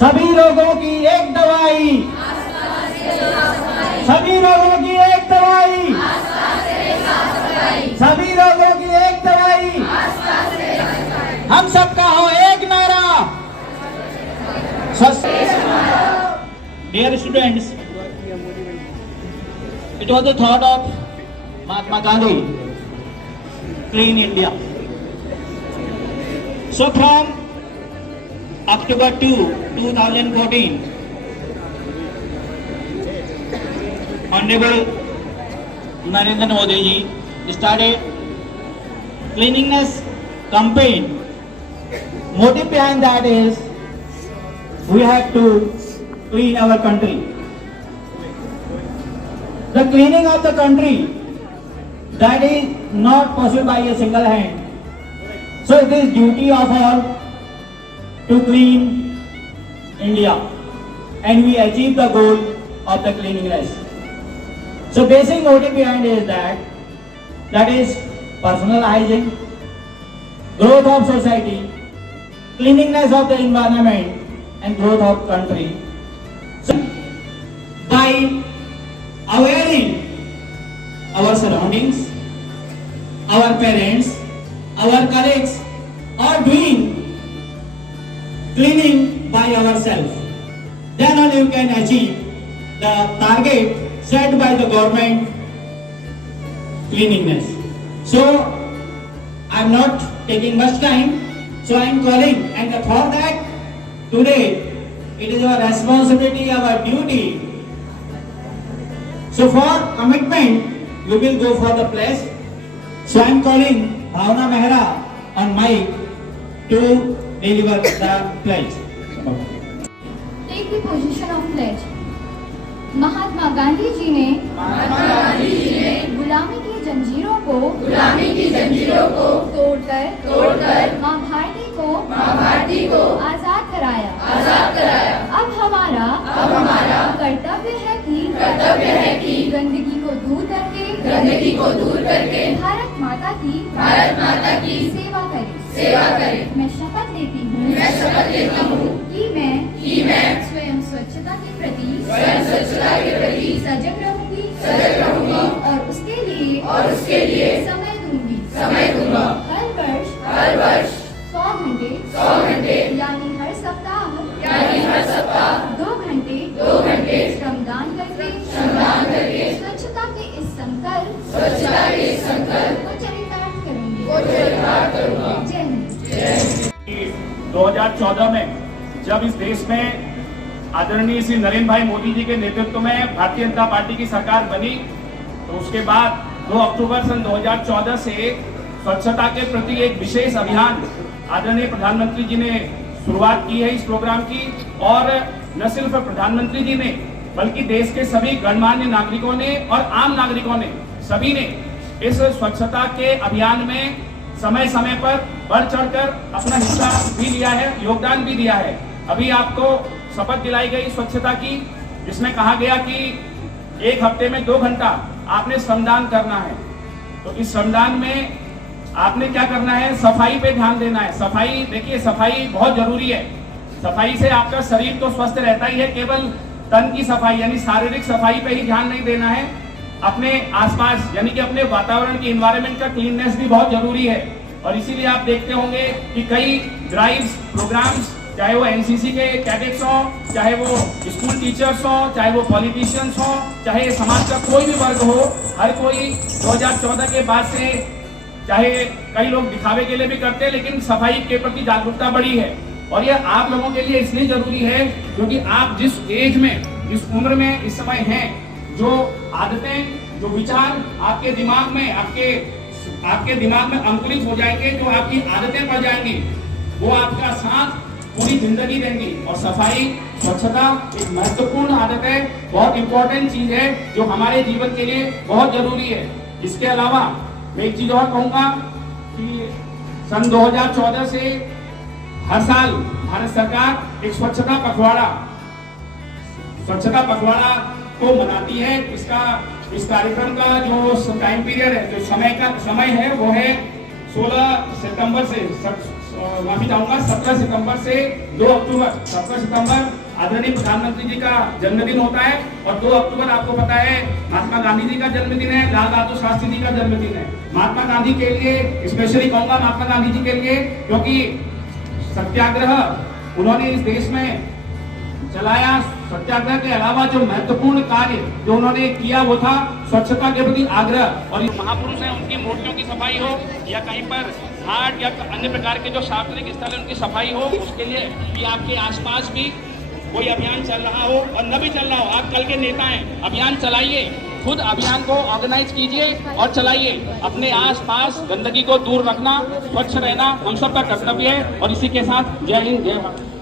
सभी रोगों की एक दवाई, सभी रोगों की एक दवाई, सभी रोगों की एक दवाई, हम सबका हो एक नारा। Dear students, it was the thought of Mahatma Gandhi, Clean India. So from October 2, 2014, Honorable Narendra Modi ji started cleanliness campaign. Motive behind that is we have to clean our country. The cleaning of the country, that is not possible by a single hand. So it is duty of all to clean India, and we achieve the goal of the cleanliness. So basic motive behind is that is personal hygiene, growth of society, cleanliness of the environment, and growth of country. So by awareing our surroundings, our parents, our colleagues are doing cleaning by ourselves, then only you can achieve the target set by the government, cleanliness. So I am not taking much time, so I am calling, and for that today it is our responsibility, our duty. So for commitment, we will go for the pledge. So I am calling Bhavna Mehra on mic to deliver the pledge. Take the position of pledge. Mahatma Gandhi ji ने गुलामी की जंजीरों को तोड़कर माँ भारती को आजाद कराया। अब हमारा कर्तव्य है कि गंदगी को दूर करके भारत माता की सेवा करें। मैं शपथ लेती हूँ कि मैं स्वयं स्वच्छता के प्रति सजग रहूंगी और उसके लिए समय दूंगा। हर वर्ष 100 घंटे यानी हर सप्ताह 2 घंटे श्रमदान करके स्वच्छता के इस संकल्प को चरितार्थ करूंगी। जय हिंद। 2014 में जब इस देश में आदरणीय श्री नरेंद्र भाई मोदी जी के नेतृत्व में भारतीय जनता पार्टी की सरकार बनी, तो उसके बाद 2 अक्टूबर सन 2014 से स्वच्छता के प्रति एक विशेष अभियान आदरणीय प्रधानमंत्री जी ने शुरुआत की है इस प्रोग्राम की। और न सिर्फ प्रधानमंत्री जी ने बल्कि देश के सभी गणमान्य नागरिकों ने और आम नागरिकों ने सभी ने इस स्वच्छता के अभियान में समय समय पर बढ़ चढ़कर अपना हिस्सा भी लिया है, योगदान भी दिया है। अभी आपको शपथ दिलाई गई स्वच्छता की, जिसमें कहा गया कि 1 हफ्ते में 2 घंटा आपने श्रमदान करना है। तो इस श्रमदान में आपने क्या करना है, सफाई पे ध्यान देना है। सफाई, देखिए सफाई बहुत जरूरी है। सफाई से आपका शरीर तो स्वस्थ रहता ही है, केवल तन की सफाई यानी शारीरिक सफाई पे ही ध्यान नहीं देना है। अपने आसपास यानी कि अपने वातावरण की एनवायरनमेंट का क्लीननेस भी बहुत जरूरी है। और इसीलिए आप देखते होंगे कि कई ड्राइव्स, प्रोग्राम्स, चाहे वो एनसीसी के कैडेट्स हो, चाहे वो स्कूल टीचर्स हो, चाहे वो पॉलिटिशियंस हो, चाहे समाज का कोई भी वर्ग हो, हर कोई 2014 के बाद से, चाहे कई लोग दिखावे के लिए भी करते हैं, लेकिन सफाई के प्रति जागरूकता बढ़ी है। और यह आप लोगों के लिए इसलिए जरूरी है क्योंकि आप जिस एज में, जिस उम्र में इस समय हैं, जो आदतें, जो विचार आपके दिमाग में अंकुरित हो जाएंगे, जो आपकी आदतें पड़ जाएंगी, वो आपका साथ पूरी जिंदगी देंगी। और सफाई, स्वच्छता एक महत्वपूर्ण आदत है, बहुत इंपॉर्टेंट चीज है जो हमारे जीवन के लिए बहुत जरूरी है। इसके अलावा मैं एक चीज और कहूंगा कि सन 2014 से हर साल भारत सरकार एक स्वच्छता पखवाड़ा को मनाती है। इस कार्यक्रम का जो टाइम पीरियड है, जो समय है, वो है 16 सितंबर से माफी चाहूंगा 17 सितंबर से 2 अक्टूबर, 17 सितंबर आदरणीय प्रधानमंत्री जी का जन्मदिन होता है और 2 अक्टूबर आपको पता है महात्मा गांधी जी का जन्मदिन है, लाल बहादुर शास्त्री जी का जन्मदिन है। महात्मा गांधी के लिए स्पेशली कहूंगा, महात्मा गांधी जी के लिए, क्योंकि सत्याग्रह उन्होंने इस देश में चलाया। सत्याग्रह के अलावा जो महत्वपूर्ण कार्य जो उन्होंने किया वो था स्वच्छता के प्रति आग्रह। और महापुरुष हैं, उनकी मूर्तियों की सफाई हो या कहीं पर घाट या अन्य प्रकार के जो सार्वजनिक स्थल है उनकी सफाई हो, उसके लिए कि आपके आसपास भी कोई अभियान चल रहा हो और न भी चल रहा हो, आप कल के नेता हैं, अभियान चलाइए, खुद अभियान को ऑर्गेनाइज कीजिए और चलाइए। अपने आसपास गंदगी को दूर रखना, स्वच्छ रहना हम सबका कर्तव्य है। और इसी के साथ जय हिंद, जय भारत।